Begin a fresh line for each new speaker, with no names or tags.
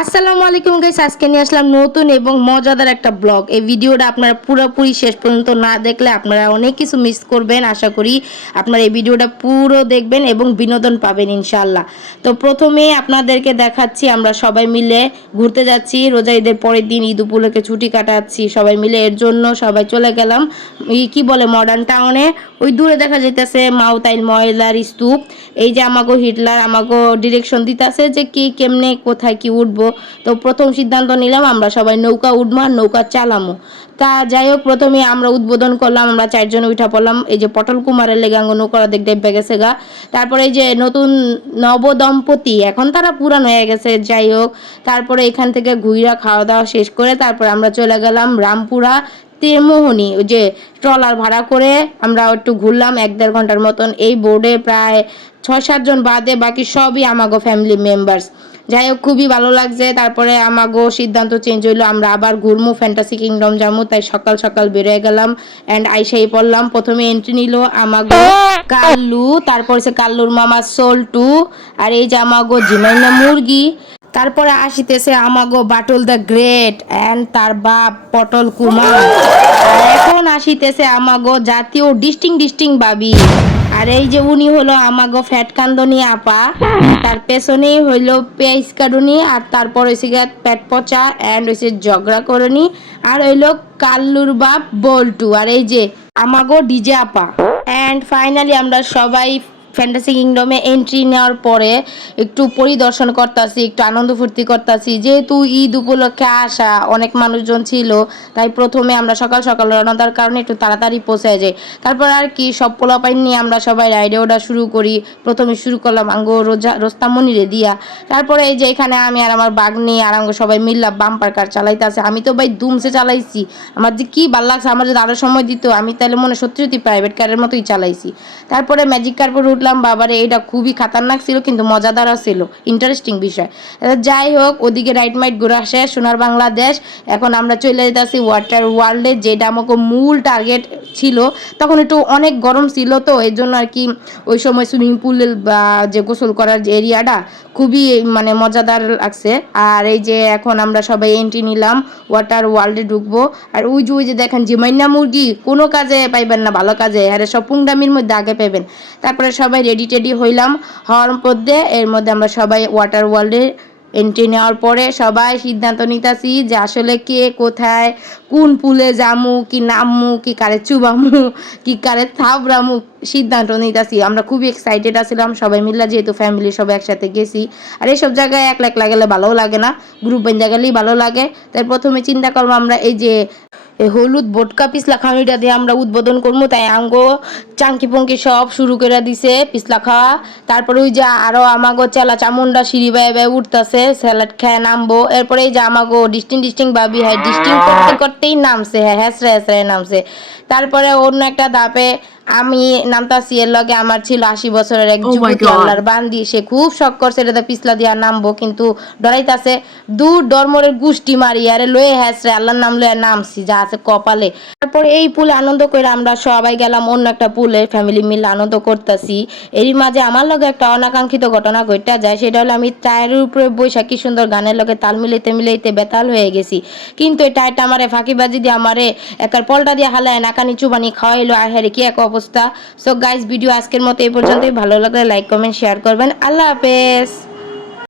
আসসালামু আলাইকুম গাইস আজকে নিয়ে আসলাম নতুন এবং মজাদার একটা ব্লগ এই ভিডিওটা আপনারা পুরোপুরি শেষ পর্যন্ত না দেখলে আপনারা অনেক কিছু মিস করবেন, আশা করি আপনারা এই ভিডিওটা পুরো দেখবেন এবং বিনোদন পাবেন ইনশাল্লাহ তো প্রথমে আপনাদেরকে দেখাচ্ছি, আমরা সবাই মিলে ঘুরতে যাচ্ছি। রোজা ঈদের পরের দিন, ঈদ উপলক্ষে ছুটি কাটাচ্ছি সবাই মিলে। এর জন্য সবাই চলে গেলাম কি বলে মডার্ন টাউনে ওই দূরে দেখা যাইতেছে মাউতাইল ময়লার স্তূপ। এই যে আমাগো হিটলার আমাগো ডিরেকশন দিতেছে যে কি কেমনে, কোথায় কি উঠবো। তো প্রথম সিদ্ধান্ত নিলাম, আমরা সবাই নৌকা উঠবো আর নৌকা চালামো। তা যাই হোক, প্রথমে আমরা উদ্বোধন করলাম, আমরা চারজন উঠা পড়লাম। এই যে পটল কুমারের লেগাঙ্গ নৌকা দেখতে পেয়ে গেছে গা। তারপরে এই যে নতুন নবদম্পতি, এখন তারা পুরান হয়ে গেছে, যাই হোক। তারপরে এখান থেকে ঘুইরা খাওয়া দাওয়া শেষ করে তারপরে আমরা চলে গেলাম রামপুরা তেমোহনি ওই যে ট্রলার ভাড়া করে আমরা একটু ঘুরলাম এক দেড় ঘণ্টার মতন। এই বোর্ডে প্রায় ছয় সাতজন বাদে বাকি সবই আমাগো ফ্যামিলি মেম্বার্স যাই হোক খুবই ভালো লাগছে। তারপরে আমাগো সিদ্ধান্ত চেঞ্জ হইল, আমরা আবার ঘুরমু ফ্যান্টাসি কিংডম যাব তাই সকাল সকাল বেরোয় গেলাম অ্যান্ড আইসাই পড়লাম। প্রথমে এন্ট্রি নিল আমাগো কাল্লু, তারপর সে কাল্লুর মামা সোল্টু, আর এই যে আমাগো জিমাইনা মুরগি। তারপরে আসিতেছে আমাগো বাটল দ্য গ্রেট অ্যান্ড তার বাপ পটল কুমার। এখন আসিতেছে আমাগো জাতীয় ডিস্টিং ডিস্টিং বাবি। আর এই যে উনি হলো আমাগো ফ্যাট কান্দনি আপা, তার পেছনেই হইল পেঁয়াজ কাটুনি, আর তারপর হয়েছে গিয়ে পেট পচা অ্যান্ড হয়েছে ঝগড়া করনি, আর হইল কাল্লুর বাপ বল্টু, আর এই যে আমাগো ডিজে আপা। অ্যান্ড ফাইনালি আমরা সবাই ফ্যান্টাসি কিংডমে এন্ট্রি নেওয়ার পরে একটু পরিদর্শন করতেছি, একটু আনন্দ ফুর্তি করতেছি। যেহেতু ঈদ উপলক্ষে আসা অনেক মানুষজন ছিল, তাই প্রথমে আমরা সকাল সকাল রওনা দেওয়ার কারণে একটু তাড়াতাড়ি পৌঁছে যাই। তারপর আর কি, সব পোলাপাইন নিয়ে আমরা সবাই রাইডে ওঠা শুরু করি। প্রথমে শুরু করলাম আঙ্গো রোজা রোস্তামনিরে দিয়া। তারপরে এই যে এখানে আমি আর আমার বাঘ নিয়ে আর আঙ্গো সবাই মিললাম বাম্পার কার চালাইতেছে। আমি তো ভাই দুমসে চালাইছি। আমার যে কী ভালো লাগছে আমার যদি আরও সময় দিত, আমি তাহলে মনে সত্যি সত্যি প্রাইভেট কারের মতোই চালাইছি। তারপরে ম্যাজিক কার পর উঠলাম বাবারে এটা খুবই খাতারনাক ছিল, কিন্তু মজাদার ছিল। ইন্টারেস্টিং বিষয়। যাই হোক, ওদিকে রাইট মাইট ঘুরে আসে সোনার বাংলাদেশ। এখন আমরা চলে যেতেছি ওয়াটার ওয়ার্ল্ডে যেটা আমাকে মূল টার্গেট ছিল। তখন একটু অনেক গরম ছিল তো, এই জন্য আর কি ওই সময় সুইমিং পুল বা, যে গোসল করার যে এরিয়াটা, খুবই মানে মজাদার লাগছে। আর এই যে এখন আমরা সবাই এন্ট্রি নিলাম ওয়াটার ওয়ার্ল্ডে ঢুকবো। আর ওই যে ওই যে দেখেন, যে মাইনা মুরগি, কোনো কাজে পাইবেন না, ভালো কাজে। আরে, সব পুংডামির মধ্যে আগে পাইবেন। তারপরে সবাই রেডি টেডি হইলাম। হওয়ার মধ্যে এর মধ্যে আমরা সবাই ওয়াটার ওয়ার্ল্ডে এন্ট্রি নেওয়ার পরে সবাই সিদ্ধান্ত নিতাছি যে আসলে কে কোথায়, কোন পুলে যামু, কি নামমু, কি কারে চুবামু, কি কারে থাবরামু সিদ্ধান্ত নিতাছি। আমরা খুবই এক্সাইটেড আছিলাম, সবাই মিলে যেহেতু ফ্যামিলি সবাই একসাথে গেছি। আর এইসব জায়গায় একলা একলা গেলে ভালোও লাগে না গ্রুপ বেঞ্জা গেলেই ভালো লাগে। তাই প্রথমে চিন্তা করব আমরা এই যে হলুদ বোটকা পিছলা ওইটা দিয়ে আমরা উদ্বোধন করব তাই আঙ্গো চাঙ্কি পঙ্কি সব শুরু করে দিছে পিছলা খাওয়া। তারপরে ওই যে আরও আমাগো চালা চামুন্ডা সিঁড়ি বেয়ে বেয়ে উঠতেছে, স্যালাড খেয়ে নামবো। এরপরে যে আমাগো ডিস্টিং ডিস্টিং ভাবি হ্যাঁ ডিস্টিং করতে করতেই নামছে হ্যাঁ হ্যাঁ হ্যাঁসড়ে নামছে। তারপরে অন্য একটা ধাপে আমি নামতাছি এর লগে আমার ছিল আশি বছরের এক
Oh
যুবতী আল্লাহর বান্দি। সে খুব শখ করছে এটা পিছলা দিয়া নামবো কিন্তু ডরাইতাছে দূর ডরমরের গুষ্টি মারি আরে লয়ে হ্যাসরে আল্লাহর নাম লয়ে নামছি যা আছে কপালে। তারপর এই পুলে আনন্দ করে আমরা সবাই গেলাম অন্য একটা পুলে ফ্যামিলি মিলে আনন্দ করতেছি। এরই মাঝে আমার লগে একটা অনাকাঙ্ক্ষিত ঘটনা ঘটতে যায় সেটা হলো আমি টায়ারের উপরে বৈশা কি সুন্দর গানের লগে তাল মিলাইতে মিলাইতে বেতাল হয়ে গেছি। কিন্তু এই টায়ারটা আমারে ফাঁকিবাজি দিয়ে আমারে একার পলটা দিয়ে হালায় নাকানি চুবানি খাওয়াইলো আর হ্যারে কি এক অবস্থা। সো গাইজ ভিডিও আজকের মতো এই পর্যন্তই। ভালো লাগলে লাইক কমেন্ট শেয়ার করবেন। আল্লাহ হাফেজ।